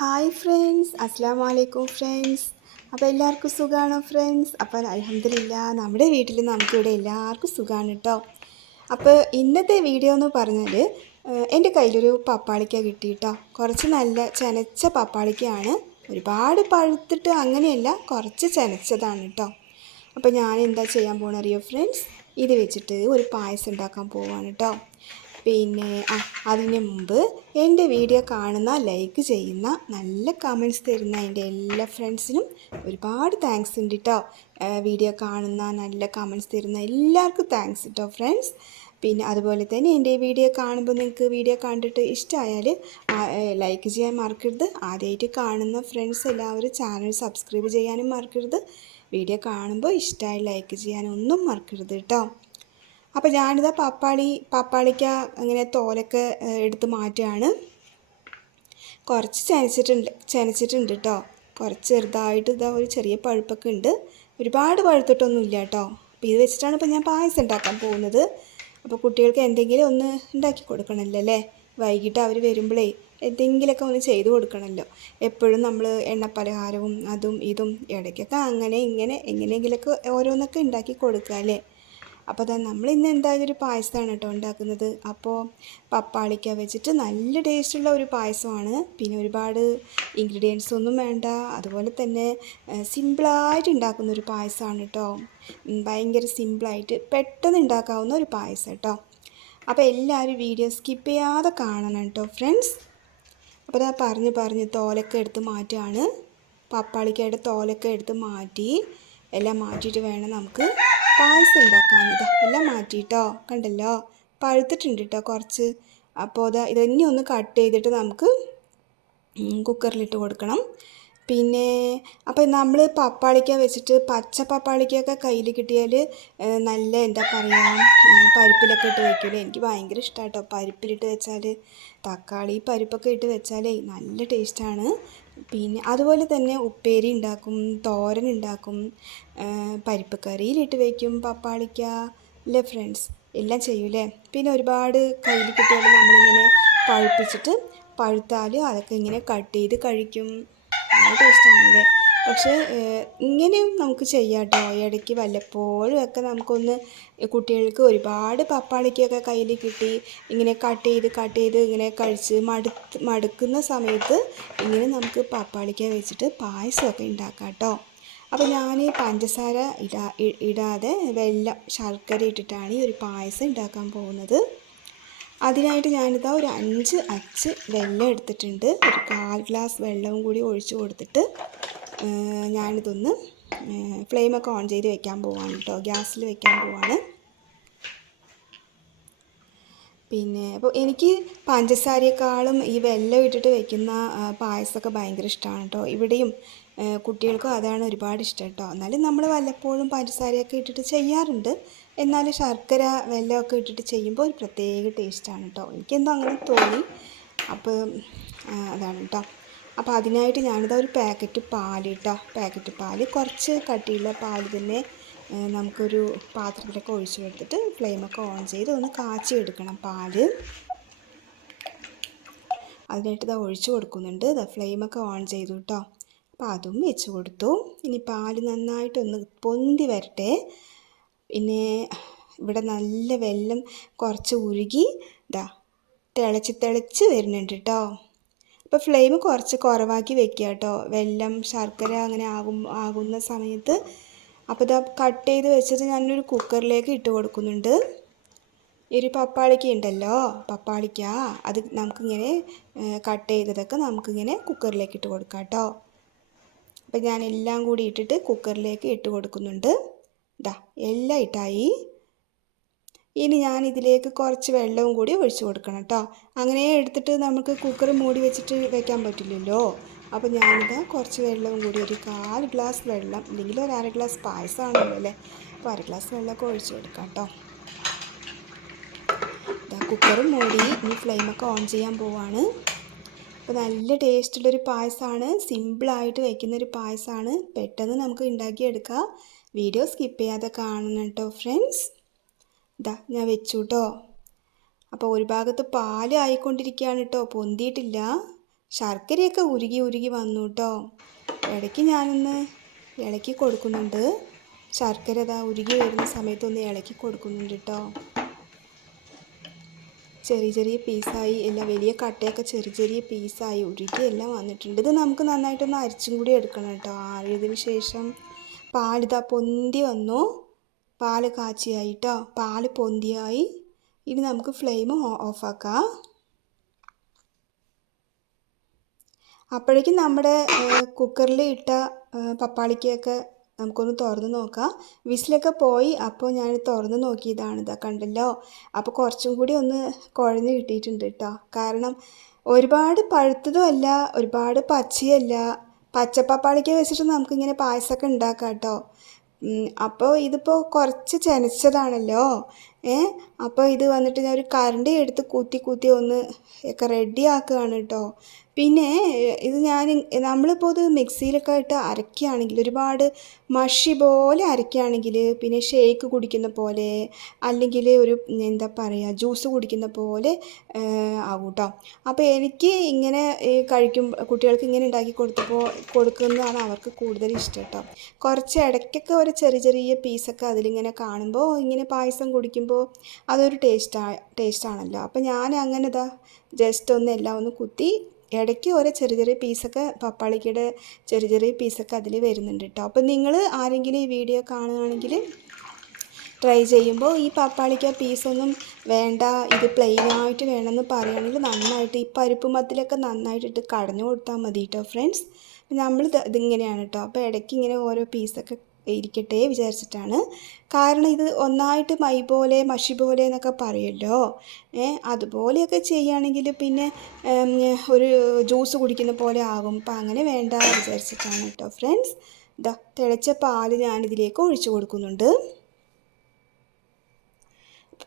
Hi friends അസ്സാം വലൈക്കും friends അപ്പോൾ എല്ലാവർക്കും സുഖമാണോ ഫ്രണ്ട്സ് അപ്പോൾ അലഹമില്ല നമ്മുടെ വീട്ടിൽ നമുക്കിവിടെ എല്ലാവർക്കും സുഖമാണ് കേട്ടോ അപ്പോൾ ഇന്നത്തെ വീഡിയോ എന്ന് പറഞ്ഞാൽ എന്റെ കയ്യിലൊരു പപ്പാളിക്ക കിട്ടി കേട്ടോ കുറച്ച് നല്ല ചനച്ച പപ്പാളിക്കയാണ്. ഒരുപാട് പഴുത്തിട്ട് അങ്ങനെയല്ല കുറച്ച് ചനച്ചതാണ് കേട്ടോ അപ്പോൾ ഞാൻ എന്താ ചെയ്യാൻ പോകണറിയോ ഫ്രണ്ട്സ് ഇത് വെച്ചിട്ട് ഒരു പായസം ഉണ്ടാക്കാൻ പോവാണ് കേട്ടോ പിന്നെ അതിന് മുമ്പ് എന്റെ വീഡിയോ കാണുന്ന ലൈക്ക് ചെയ്യുന്ന നല്ല കമൻസ് തരുന്ന എന്റെ എല്ലാ ഫ്രണ്ട്സിനും ഒരുപാട് താങ്ക്സ് ഉണ്ട് കേട്ടോ വീഡിയോ കാണുന്ന നല്ല കമൻസ് തരുന്ന എല്ലാവർക്കും താങ്ക്സ് കേട്ടോ ഫ്രണ്ട്സ്. പിന്നെ അതുപോലെ തന്നെ എന്റെ വീഡിയോ കാണുമ്പോൾ നിങ്ങൾക്ക് വീഡിയോ കണ്ടിട്ട് ഇഷ്ടമായാൽ ലൈക്ക് ചെയ്യാൻ മറക്കരുത്. ആദ്യമായിട്ട് കാണുന്ന ഫ്രണ്ട്സ് എല്ലാവരും ചാനൽ സബ്സ്ക്രൈബ് ചെയ്യാനും മറക്കരുത്. വീഡിയോ കാണുമ്പോൾ ഇഷ്ടമായി ലൈക്ക് ചെയ്യാനൊന്നും മറക്കരുത് കേട്ടോ അപ്പോൾ ഞാനിതാ പപ്പാളി പപ്പാളിക്ക ഇങ്ങനെ തോലൊക്കെ എടുത്ത് മാറ്റുകയാണ് കുറച്ച് ചനച്ചിട്ടുണ്ട് ചനച്ചിട്ടുണ്ട് കേട്ടോ കുറച്ച് ചെറുതായിട്ട് ഇതാ ഒരു ചെറിയ പഴുപ്പൊക്കെ ഉണ്ട്. ഒരുപാട് പഴുത്തിട്ടൊന്നും ഇല്ല കേട്ടോ അപ്പോൾ ഇത് വെച്ചിട്ടാണ് ഇപ്പോൾ ഞാൻ പായസം ഉണ്ടാക്കാൻ പോകുന്നത്. അപ്പോൾ കുട്ടികൾക്ക് എന്തെങ്കിലും ഒന്ന് ഉണ്ടാക്കി കൊടുക്കണമല്ലോ അല്ലേ വൈകിട്ട് അവർ വരുമ്പോഴേ എന്തെങ്കിലുമൊക്കെ ഒന്ന് ചെയ്ത് കൊടുക്കണമല്ലോ എപ്പോഴും നമ്മൾ എണ്ണപ്പലഹാരവും അതും ഇതും ഇടയ്ക്കൊക്കെ അങ്ങനെ ഇങ്ങനെ എങ്ങനെയെങ്കിലുമൊക്കെ ഓരോന്നൊക്കെ ഉണ്ടാക്കി കൊടുക്കുക അല്ലേ അപ്പോൾ അതാ നമ്മൾ ഇന്ന് എന്തായാലും ഒരു പായസമാണ് കേട്ടോ ഉണ്ടാക്കുന്നത്. അപ്പോൾ പപ്പാളിക്ക വെച്ചിട്ട് നല്ല ടേസ്റ്റുള്ള ഒരു പായസമാണ്. പിന്നെ ഒരുപാട് ഇൻഗ്രീഡിയൻസ് ഒന്നും വേണ്ട. അതുപോലെ തന്നെ സിമ്പിളായിട്ട് ഉണ്ടാക്കുന്ന ഒരു പായസമാണ് കേട്ടോ. ഭയങ്കര സിമ്പിളായിട്ട് പെട്ടെന്ന് ഉണ്ടാക്കാവുന്ന ഒരു പായസം കേട്ടോ. അപ്പോൾ എല്ലാവരും വീഡിയോ സ്കിപ്പ് ചെയ്യാതെ കാണണം കേട്ടോ ഫ്രണ്ട്സ് അപ്പോൾ ഞാൻ പറഞ്ഞ് പറഞ്ഞ് തോലൊക്കെ എടുത്ത് മാറ്റുകയാണ് പപ്പാളിക്കയുടെ തോലൊക്കെ എടുത്ത് മാറ്റി എല്ലാം മാറ്റിയിട്ട് വേണം നമുക്ക് പായസം ഉണ്ടാക്കാൻ ഇതാ എല്ലാം മാറ്റിയിട്ടോ കണ്ടല്ലോ? പഴുത്തിട്ടുണ്ട് കേട്ടോ കുറച്ച്. അപ്പോൾ അത് ഇതന്നെ ഒന്ന് കട്ട് ചെയ്തിട്ട് നമുക്ക് കുക്കറിലിട്ട് കൊടുക്കണം. പിന്നെ അപ്പോൾ നമ്മൾ പപ്പാളിക്ക വെച്ചിട്ട് പച്ച പപ്പാളിക്കൊക്കെ കയ്യിൽ കിട്ടിയാൽ നല്ല എന്താ പറയുക പരിപ്പിലൊക്കെ ഇട്ട് വയ്ക്കില്ലേ എനിക്ക് ഭയങ്കര ഇഷ്ടമാണ് കേട്ടോ പരിപ്പിലിട്ട് വെച്ചാൽ തക്കാളി പരിപ്പൊക്കെ ഇട്ട് വെച്ചാലേ നല്ല ടേസ്റ്റാണ്. പിന്നെ അതുപോലെ തന്നെ ഉപ്പേരി ഉണ്ടാക്കും തോരൻ ഉണ്ടാക്കും പരിപ്പ് കറിയിലിട്ട് വയ്ക്കും പപ്പാളിക്ക അല്ലേ ഫ്രണ്ട്സ് എല്ലാം ചെയ്യൂലേ പിന്നെ ഒരുപാട് കയ്യിൽ കിട്ടിയാൽ നമ്മളിങ്ങനെ പഴുപ്പിച്ചിട്ട് പഴുത്താൽ അതൊക്കെ ഇങ്ങനെ കട്ട് ചെയ്ത് കഴിക്കും. നല്ല ടേസ്റ്റാണല്ലേ പക്ഷേ ഇങ്ങനെയും നമുക്ക് ചെയ്യാം കേട്ടോ ഇടയ്ക്ക് വല്ലപ്പോഴും ഒക്കെ നമുക്കൊന്ന് കുട്ടികൾക്ക് ഒരുപാട് പപ്പാളിക്കൊക്കെ കയ്യിൽ കിട്ടി. ഇങ്ങനെ കട്ട് ചെയ്ത് കട്ട് ചെയ്ത് ഇങ്ങനെ കഴിച്ച് മടുത്ത് മടുക്കുന്ന സമയത്ത് ഇങ്ങനെ നമുക്ക് പപ്പാളിക്ക വെച്ചിട്ട് പായസമൊക്കെ ഉണ്ടാക്കാം കേട്ടോ അപ്പോൾ ഞാൻ പഞ്ചസാര ഇടാ ഇടാതെ വെള്ളം ശർക്കര ഇട്ടിട്ടാണ് ഈ ഒരു പായസം ഉണ്ടാക്കാൻ പോകുന്നത്. അതിനായിട്ട് ഞാനിതാ ഒരു അഞ്ച് അച്ച് വെള്ളം എടുത്തിട്ടുണ്ട്. ഒരു കാൽ ഗ്ലാസ് വെള്ളവും കൂടി ഒഴിച്ചു കൊടുത്തിട്ട് ഞാനിതൊന്ന് ഫ്ലെയിമൊക്കെ ഓൺ ചെയ്ത് വെക്കാൻ പോവാണ് കേട്ടോ ഗ്യാസിൽ വെക്കാൻ പോവാണ്. പിന്നെ അപ്പോൾ എനിക്ക് പഞ്ചസാരയെക്കാളും ഈ വെല്ലം ഇട്ടിട്ട് വെക്കുന്ന പായസമൊക്കെ ഭയങ്കര ഇഷ്ടമാണ് കേട്ടോ ഇവിടെയും കുട്ടികൾക്കും അതാണ് ഒരുപാട് ഇഷ്ടം കേട്ടോ എന്നാലും നമ്മൾ വല്ലപ്പോഴും പഞ്ചസാരയൊക്കെ ഇട്ടിട്ട് ചെയ്യാറുണ്ട്. എന്നാലും ശർക്കര വെല്ലമൊക്കെ ഇട്ടിട്ട് ചെയ്യുമ്പോൾ ഒരു പ്രത്യേക ടേസ്റ്റാണ് കേട്ടോ എനിക്കെന്തോ അങ്ങനെ തോന്നി. അപ്പോൾ അതാണ് കേട്ടോ അപ്പോൾ അതിനായിട്ട് ഞാനിതാ ഒരു പാക്കറ്റ് പാൽ പാക്കറ്റ് പാൽ കുറച്ച് കട്ടിയുള്ള പാൽ തന്നെ നമുക്കൊരു പാത്രത്തിലൊക്കെ ഒഴിച്ചു കൊടുത്തിട്ട് ഫ്ലെയിമൊക്കെ ഓൺ ചെയ്ത് ഒന്ന് കാച്ചി എടുക്കണം പാൽ. അതിനായിട്ട് ഇതാ ഒഴിച്ചു കൊടുക്കുന്നുണ്ട്. ഇതാ ഫ്ലെയിമൊക്കെ ഓൺ ചെയ്തു കേട്ടോ അപ്പോൾ അതും വെച്ച് കൊടുത്തു. ഇനി പാൽ നന്നായിട്ടൊന്ന് പൊന്തി വരട്ടെ. പിന്നെ ഇവിടെ നല്ല വെള്ളം കുറച്ച് ഉരുകി ഇതാ തിളച്ച് തിളച്ച് വരുന്നുണ്ട് കേട്ടോ അപ്പോൾ ഫ്ലെയിം കുറച്ച് കുറവാക്കി വെക്കുക കേട്ടോ. വെല്ലം ശർക്കര അങ്ങനെ ആകും ആകുന്ന സമയത്ത്. അപ്പോൾ ഇതാ കട്ട് ചെയ്ത് വെച്ചിട്ട് ഞാനൊരു കുക്കറിലേക്ക് ഇട്ട് കൊടുക്കുന്നുണ്ട്. ഈ ഒരു പപ്പാളിക്ക ഉണ്ടല്ലോ പപ്പാളിക്ക. അത് നമുക്കിങ്ങനെ കട്ട് ചെയ്തതൊക്കെ നമുക്കിങ്ങനെ കുക്കറിലേക്ക് ഇട്ട് കൊടുക്കാം കേട്ടോ. അപ്പം ഞാൻ എല്ലാം കൂടി ഇട്ടിട്ട് കുക്കറിലേക്ക് ഇട്ട് കൊടുക്കുന്നുണ്ട്. ഇതാ എല്ലാം ഇട്ടായി. ഇനി ഞാൻ ഇതിലേക്ക് കുറച്ച് വെള്ളവും കൂടി ഒഴിച്ചു കൊടുക്കണം കേട്ടോ അങ്ങനെ എടുത്തിട്ട് നമുക്ക് കുക്കർ മൂടി വെച്ചിട്ട് വെക്കാൻ പറ്റില്ലല്ലോ. അപ്പോൾ ഞാനിത് കുറച്ച് വെള്ളവും കൂടി ഒരു കാൽ ഗ്ലാസ് വെള്ളം അല്ലെങ്കിൽ ഒരു അര ഗ്ലാസ് പായസമാണല്ലോ അല്ലേ? അപ്പോൾ അര ഗ്ലാസ് വെള്ളമൊക്കെ ഒഴിച്ചു കൊടുക്കാം കേട്ടോ ഇതാ കുക്കറും മൂടി ഇനി ഫ്ലെയിമൊക്കെ ഓൺ ചെയ്യാൻ പോവാണ്. അപ്പോൾ നല്ല ടേസ്റ്റുള്ളൊരു പായസമാണ്. സിമ്പിളായിട്ട് വയ്ക്കുന്നൊരു പായസമാണ്. പെട്ടെന്ന് നമുക്ക് ഉണ്ടാക്കിയെടുക്കാം. വീഡിയോ സ്കിപ്പ് ചെയ്യാതെ കാണണം കേട്ടോ ഫ്രണ്ട്സ് ഇതാ ഞാൻ വെച്ചു കേട്ടോ അപ്പോൾ ഒരു ഭാഗത്ത് പാൽ ആയിക്കൊണ്ടിരിക്കുകയാണ് കേട്ടോ പൊന്തിയിട്ടില്ല. ശർക്കരയൊക്കെ ഉരുകി ഉരുകി വന്നു കേട്ടോ ഇടയ്ക്ക് ഞാനൊന്ന് ഇളക്കി കൊടുക്കുന്നുണ്ട്. ശർക്കര ഇതാ ഉരുകി വരുന്ന സമയത്തൊന്ന് ഇളക്കി കൊടുക്കുന്നുണ്ട് കേട്ടോ ചെറിയ ചെറിയ പീസായി. എല്ലാം വലിയ കട്ടയൊക്കെ ചെറിയ ചെറിയ പീസായി. ഉരുകി എല്ലാം വന്നിട്ടുണ്ട്. ഇത് നമുക്ക് നന്നായിട്ടൊന്ന് അരിച്ചും കൂടി എടുക്കണം കേട്ടോ ആറിയതിന് ശേഷം പാലിതാ പൊന്തി വന്നു. പാൽ കാച്ചിയായി കേട്ടോ പാൽ പൊന്തിയായി. ഇനി നമുക്ക് ഫ്ലെയിം ഓഫാക്കാം അപ്പോഴേക്കും നമ്മുടെ കുക്കറിൽ ഇട്ട പപ്പാളിക്കയൊക്കെ നമുക്കൊന്ന് തുറന്ന് നോക്കാം. വിസിലൊക്കെ പോയി അപ്പോൾ ഞാൻ തുറന്ന് നോക്കിയതാണ്. ഇതാ കണ്ടല്ലോ? അപ്പോൾ കുറച്ചും കൂടി ഒന്ന് കുഴഞ്ഞ് കിട്ടിയിട്ടുണ്ട് കേട്ടോ കാരണം ഒരുപാട് പഴുത്തതും അല്ല ഒരുപാട് പച്ചയല്ല പച്ചപ്പപ്പാളിക്ക വെച്ചിട്ട് നമുക്കിങ്ങനെ പായസമൊക്കെ ഉണ്ടാക്കാം കേട്ടോ അപ്പോൾ ഇതിപ്പോൾ കുറച്ച് ചെനച്ചതാണല്ലോ. ഏ അപ്പോൾ ഇത് വന്നിട്ട് ഞാൻ ഒരു കരണ്ടി എടുത്ത് കൂത്തി കൂത്തി ഒന്ന് ഒക്കെ റെഡി ആക്കുകയാണ് കേട്ടോ പിന്നെ ഇത് ഞാൻ നമ്മളിപ്പോൾ ഇത് മിക്സിയിലൊക്കെ ഇട്ട് അരക്കുകയാണെങ്കിൽ ഒരുപാട് മഷി പോലെ അരക്കുകയാണെങ്കിൽ പിന്നെ ഷേക്ക് കുടിക്കുന്ന പോലെ അല്ലെങ്കിൽ ഒരു എന്താ പറയുക ജ്യൂസ് കുടിക്കുന്ന പോലെ ആകും കേട്ടോ അപ്പോൾ എനിക്ക് ഇങ്ങനെ കഴിക്കും കുട്ടികൾക്ക് ഇങ്ങനെ ഉണ്ടാക്കി കൊടുത്തപ്പോൾ കൊടുക്കുന്നതാണ് അവർക്ക് കൂടുതൽ ഇഷ്ടം കേട്ടോ കുറച്ച് ഇടയ്ക്കൊക്കെ ഒരു ചെറിയ ചെറിയ പീസൊക്കെ അതിലിങ്ങനെ കാണുമ്പോൾ ഇങ്ങനെ പായസം കുടിക്കുമ്പോൾ അതൊരു ടേസ്റ്റാ ടേസ്റ്റാണല്ലോ. അപ്പോൾ ഞാൻ അങ്ങനെ ഇതാ ജസ്റ്റ് ഒന്ന് എല്ലാം ഒന്ന് കുത്തി ഇടയ്ക്ക് ഓരോ ചെറിയ ചെറിയ പീസൊക്കെ പപ്പാളിക്കയുടെ ചെറിയ ചെറിയ പീസൊക്കെ അതിൽ വരുന്നുണ്ട് കേട്ടോ അപ്പോൾ നിങ്ങൾ ആരെങ്കിലും ഈ വീഡിയോ കാണുകയാണെങ്കിൽ ട്രൈ ചെയ്യുമ്പോൾ ഈ പപ്പാളിക്ക പീസൊന്നും വേണ്ട ഇത് പ്ലെയിനായിട്ട് വേണമെന്ന് പറയുകയാണെങ്കിൽ നന്നായിട്ട് ഈ പരിപ്പ് മത്തിലൊക്കെ നന്നായിട്ടിട്ട് കടഞ്ഞു കൊടുത്താൽ മതി കേട്ടോ ഫ്രണ്ട്സ് നമ്മൾ ഇതിങ്ങനെയാണ് കേട്ടോ അപ്പോൾ ഇടയ്ക്ക് ഇങ്ങനെ ഓരോ പീസൊക്കെ ഇരിക്കട്ടെ വിചാരിച്ചിട്ടാണ്. കാരണം ഇത് ഒന്നായിട്ട് മൈ പോലെ മഷി പോലെ എന്നൊക്കെ പറയുമല്ലോ ഏ അതുപോലെയൊക്കെ ചെയ്യുകയാണെങ്കിൽ പിന്നെ ഒരു ജ്യൂസ് കുടിക്കുന്ന പോലെ ആകും. അപ്പം അങ്ങനെ വേണ്ട വിചാരിച്ചിട്ടാണ് കേട്ടോ ഫ്രണ്ട്സ്. ഇതാ തിളച്ച പാൽ ഞാനിതിലേക്ക് ഒഴിച്ചു കൊടുക്കുന്നുണ്ട്.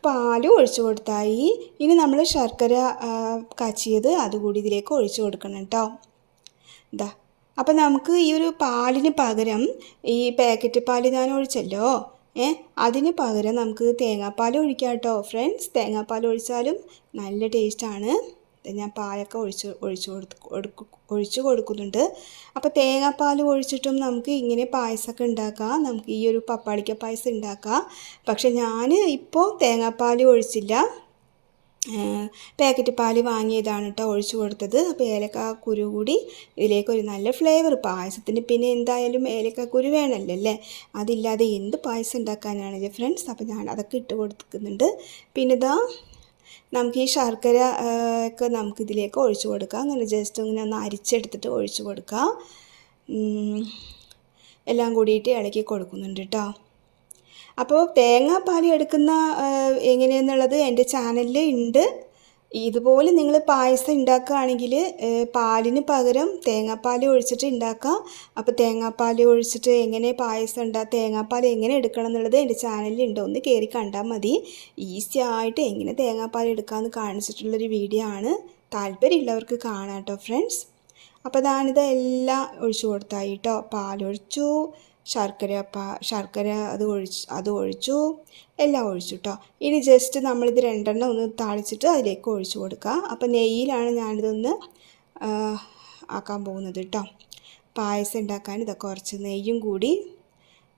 പാലും ഒഴിച്ചു കൊടുത്തായി. ഇനി നമ്മൾ ശർക്കര കാച്ചിയത് അതുകൂടി ഇതിലേക്ക് ഒഴിച്ചു കൊടുക്കണം കേട്ടോ. ഇതാ അപ്പം നമുക്ക് ഈ ഒരു പാലിന് പകരം ഈ പാക്കറ്റ് പാൽ ഞാൻ ഒഴിച്ചല്ലോ ഏ? അതിന് പകരം നമുക്ക് തേങ്ങാപ്പാൽ ഒഴിക്കാം കേട്ടോ ഫ്രണ്ട്സ് തേങ്ങാപ്പാൽ ഒഴിച്ചാലും നല്ല ടേസ്റ്റാണ് ഞാൻ പാലൊക്കെ ഒഴിച്ച് ഒഴിച്ച് കൊടുത്ത് ഒഴിച്ച് കൊടുക്കുന്നുണ്ട്. അപ്പോൾ തേങ്ങാപ്പാൽ ഒഴിച്ചിട്ടും നമുക്ക് ഇങ്ങനെ പായസമൊക്കെ ഉണ്ടാക്കാം. നമുക്ക് ഈ ഒരു പപ്പാളിക്ക പായസം ഉണ്ടാക്കാം. പക്ഷെ ഞാൻ ഇപ്പോൾ തേങ്ങാപ്പാൽ ഒഴിച്ചില്ല. പാക്കറ്റ് പാൽ വാങ്ങിയതാണ് കേട്ടോ ഒഴിച്ചു കൊടുത്തത്. അപ്പോൾ ഏലക്കാക്കുരു കുരു കൂടി ഇതിലേക്ക് ഒരു നല്ല ഫ്ലേവർ. പായസത്തിന് പിന്നെ എന്തായാലും ഏലക്കാക്കുരു കുരു വേണമല്ലോ അല്ലേ അതില്ലാതെ എന്ത് പായസം ഉണ്ടാക്കാനാണ് ഫ്രണ്ട്സ്? അപ്പോൾ ഞാൻ അതൊക്കെ ഇട്ട് കൊടുക്കുന്നുണ്ട്. പിന്നെ ഇതാ നമുക്ക് ഈ ശർക്കര ഒക്കെ നമുക്ക് ഇതിലേക്ക് ഒഴിച്ചു കൊടുക്കാം. അങ്ങനെ ജസ്റ്റ് ഇങ്ങനെ ഒന്ന് അരിച്ചെടുത്തിട്ട് ഒഴിച്ചു കൊടുക്കാം. എല്ലാം കൂടിയിട്ട് ഇളക്കി കൊടുക്കുന്നുണ്ട് കേട്ടോ അപ്പോൾ തേങ്ങാപ്പാൽ എടുക്കുന്ന എങ്ങനെയെന്നുള്ളത് എന്റെ ചാനലിൽ ഉണ്ട് ഇതുപോലെ നിങ്ങൾ പായസം ഉണ്ടാക്കുകയാണെങ്കിൽ പാലിന് പകരം തേങ്ങാപ്പാൽ ഒഴിച്ചിട്ട് ഉണ്ടാക്കാം അപ്പോൾ തേങ്ങാപ്പാൽ ഒഴിച്ചിട്ട് എങ്ങനെ പായസം ഉണ്ടാ തേങ്ങാപ്പാൽ എങ്ങനെ എടുക്കണം എന്നുള്ളത് എന്റെ ചാനലിൽ ഉണ്ട് ഒന്ന് കയറി കണ്ടാൽ മതി. ഈസി ആയിട്ട് എങ്ങനെ തേങ്ങാപ്പാൽ എടുക്കാമെന്ന് കാണിച്ചിട്ടുള്ളൊരു വീഡിയോ ആണ്. താല്പര്യമുള്ളവർക്ക് കാണാം കേട്ടോ ഫ്രണ്ട്സ് അപ്പോൾ ഞാനിത് എല്ലാം ഒഴിച്ചു കൊടുത്തായി കേട്ടോ പാലൊഴിച്ചു ശർക്കര പാ ശർക്കര അത് ഒഴിച്ച് അത് ഒഴിച്ചു. എല്ലാം ഒഴിച്ചു കേട്ടോ ഇനി ജസ്റ്റ് നമ്മളിത് രണ്ടെണ്ണം ഒന്ന് താളിച്ചിട്ട് അതിലേക്ക് ഒഴിച്ചു കൊടുക്കുക അപ്പോൾ നെയ്യിലാണ് ഞാനിതൊന്ന് ആക്കാൻ പോകുന്നത് കേട്ടോ പായസം ഉണ്ടാക്കാൻ ഇതൊക്കെ കുറച്ച് നെയ്യും കൂടി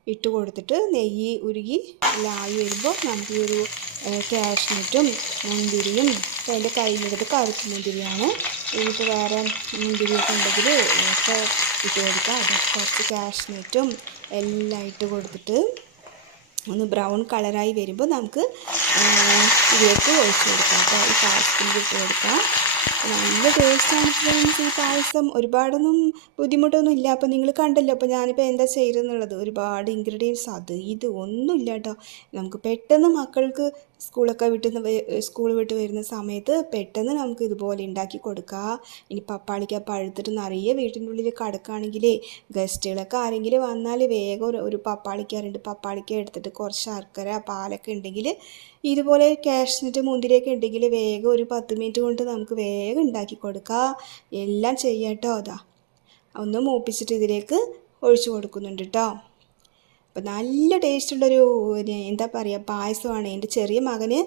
ഇട്ട് കൊടുത്തിട്ട് നെയ്യ് ഉരുകി ലായി വരുമ്പോൾ നമുക്ക് ഈ ഒരു കാഷ്നട്ടും മുന്തിരിയും അപ്പോൾ എന്റെ കയ്യിലെടുത്ത് കറുത്ത മുന്തിരിയാണ്. ഇനിയിപ്പോൾ വേറെ മുന്തിരിയൊക്കെ ഉണ്ടെങ്കിൽ ഒക്കെ ഇട്ട് കൊടുക്കുക അത് കുറച്ച് കാഷ്നട്ടും എല്ലാം ഇട്ട് കൊടുത്തിട്ട് ഒന്ന് ബ്രൗൺ കളറായി വരുമ്പോൾ നമുക്ക് ഇതിലേക്ക് ഒഴിച്ച് കൊടുക്കാം അപ്പോൾ ഈ പായസത്തിൽ ഇട്ട് കൊടുക്കാം. നല്ല ടേസ്റ്റാണ് ഫ്രണ്ട്സ് ഈ പായസം ഒരുപാടൊന്നും ബുദ്ധിമുട്ടൊന്നും ഇല്ല. അപ്പോൾ നിങ്ങൾ കണ്ടല്ലോ അപ്പോൾ ഞാനിപ്പോൾ എന്താ ചെയ്യുന്നുള്ളത് ഒരുപാട് ഇൻഗ്രീഡിയൻസ് അത് ഇത് ഒന്നുമില്ല കേട്ടോ. നമുക്ക് പെട്ടെന്ന് മക്കൾക്ക് സ്കൂളൊക്കെ വിട്ട് സ്കൂൾ വിട്ട് വരുന്ന സമയത്ത് പെട്ടെന്ന് നമുക്ക് ഇതുപോലെ ഉണ്ടാക്കി കൊടുക്കാം. ഇനി പപ്പാളിക്ക പഴുത്തിട്ട് നിറയെ വീട്ടിന്റെ ഉള്ളിൽ കിടക്കുകയാണെങ്കിൽ ഗസ്റ്റുകളൊക്കെ ആരെങ്കിലും വന്നാൽ വേഗം ഒരു ഒരു പപ്പാളിക്ക രണ്ട് പപ്പാളിക്ക എടുത്തിട്ട് കുറച്ച് ശർക്കര പാലൊക്കെ ഉണ്ടെങ്കിൽ ഇതുപോലെ കാഷ്നട്ട് മുന്തിരിയൊക്കെ ഉണ്ടെങ്കിൽ വേഗം ഒരു പത്ത് മിനിറ്റ് കൊണ്ട് നമുക്ക് വേഗം ഉണ്ടാക്കി കൊടുക്കുക എല്ലാം ചെയ്യാം കേട്ടോ അതാ ഒന്ന് മൂപ്പിച്ചിട്ട് ഇതിലേക്ക് ഒഴിച്ചു കൊടുക്കുന്നുണ്ട് കേട്ടോ. അപ്പോൾ നല്ല ടേസ്റ്റുള്ളൊരു എന്താ പറയുക പായസമാണ്. എന്റെ ചെറിയ മകന്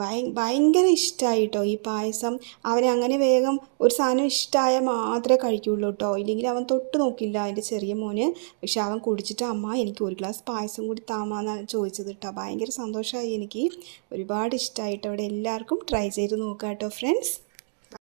ഭയ ഭയങ്കര ഇഷ്ടമായി കേട്ടോ ഈ പായസം. അവൻ അങ്ങനെ വേഗം ഒരു സാധനം ഇഷ്ടമായാൽ മാത്രമേ കഴിക്കുള്ളൂ കേട്ടോ ഇല്ലെങ്കിൽ അവൻ തൊട്ട് നോക്കില്ല എന്റെ ചെറിയ മോന്. പക്ഷെ അവൻ കുടിച്ചിട്ട് അമ്മ എനിക്ക് ഒരു ഗ്ലാസ് പായസം കൂടി താമാന്നാണ് ചോദിച്ചത് കേട്ടോ ഭയങ്കര സന്തോഷമായി എനിക്ക്. ഒരുപാട് ഇഷ്ടമായിട്ടോ അവിടെ എല്ലാവർക്കും ട്രൈ ചെയ്ത് നോക്കാം കേട്ടോ ഫ്രണ്ട്സ്